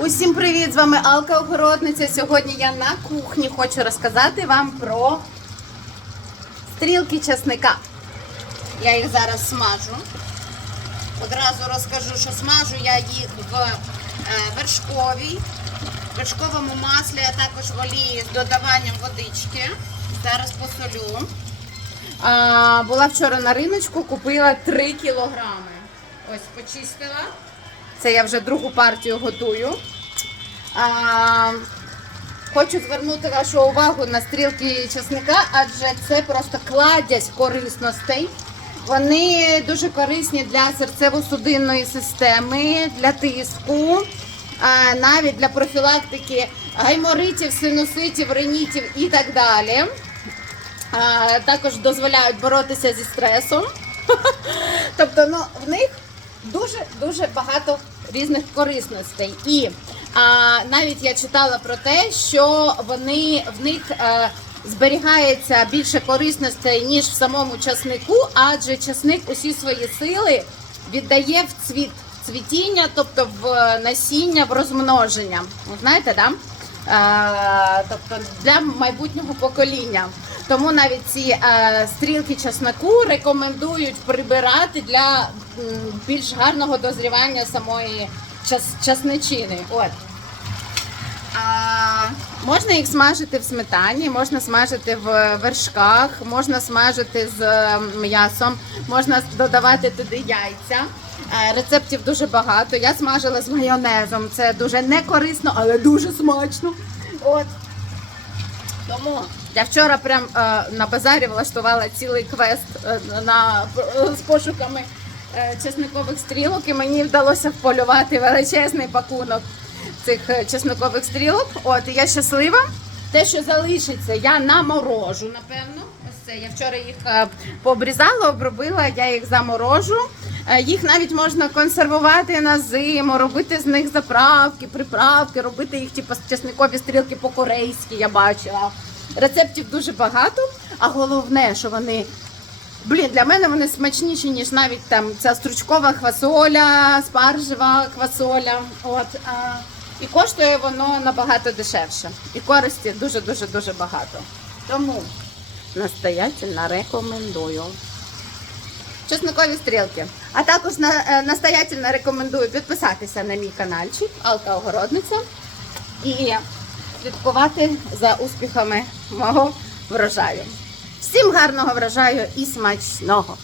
Усім привіт! З вами Алка Огородниця. Сьогодні я на кухні хочу розказати вам про стрілки часника. Я їх зараз смажу. Одразу розкажу, що смажу я їх в е, вершковій, вершковому маслі, а також в олії з додаванням водички. Зараз посолю. А, була вчора на риночку, купила 3 кілограми. Ось почистила. Це я вже другу партію готую. А, хочу звернути вашу увагу на стрілки часника, адже це просто кладязь корисностей. Вони дуже корисні для серцево-судинної системи, для тиску, а, навіть для профілактики гайморитів, синуситів, ринітів і так далі. А, також дозволяють боротися зі стресом. Тобто, ну, в них дуже багато різних корисностей. І а, навіть я читала про те, що вони в них е, зберігається більше корисностей, ніж в самому часнику, адже часник усі свої сили віддає в цвіт цвітіння, тобто в насіння, в розмноження. Знаєте, да? Е, тобто для майбутнього покоління. Тому навіть ці е, стрілки часнику рекомендують прибирати для м, більш гарного дозрівання самої час, часничини. От. А, можна їх смажити в сметані, можна смажити в вершках, можна смажити з е, м'ясом, можна додавати туди яйця. Е, Рецептів дуже багато. Я смажила з майонезом. Це дуже не корисно, але дуже смачно. От. Тому я вчора прям е, на базарі влаштувала цілий квест е, на, е, з пошуками е, чесникових стрілок, і мені вдалося вполювати величезний пакунок цих е, чесникових стрілок. От і я щаслива. Те, що залишиться, я наморожу, напевно. Ось це. Я вчора їх е, пообрізала, обробила, я їх заморожу. Е, Їх навіть можна консервувати на зиму, робити з них заправки, приправки, робити їх типу чесникові стрілки по-корейськи, я бачила. Рецептів дуже багато, а головне, що вони. Блін, для мене вони смачніші, ніж навіть там ця стручкова квасоля, спаржева квасоля. От, а, і коштує воно набагато дешевше. І користі дуже-дуже дуже багато. Тому настоятельно рекомендую. Чесникові стрілки. А також на, е, настоятельно рекомендую підписатися на мій каналчик Алка Огородниця і слідкувати за успіхами мого врожаю. Всім гарного врожаю і смачного!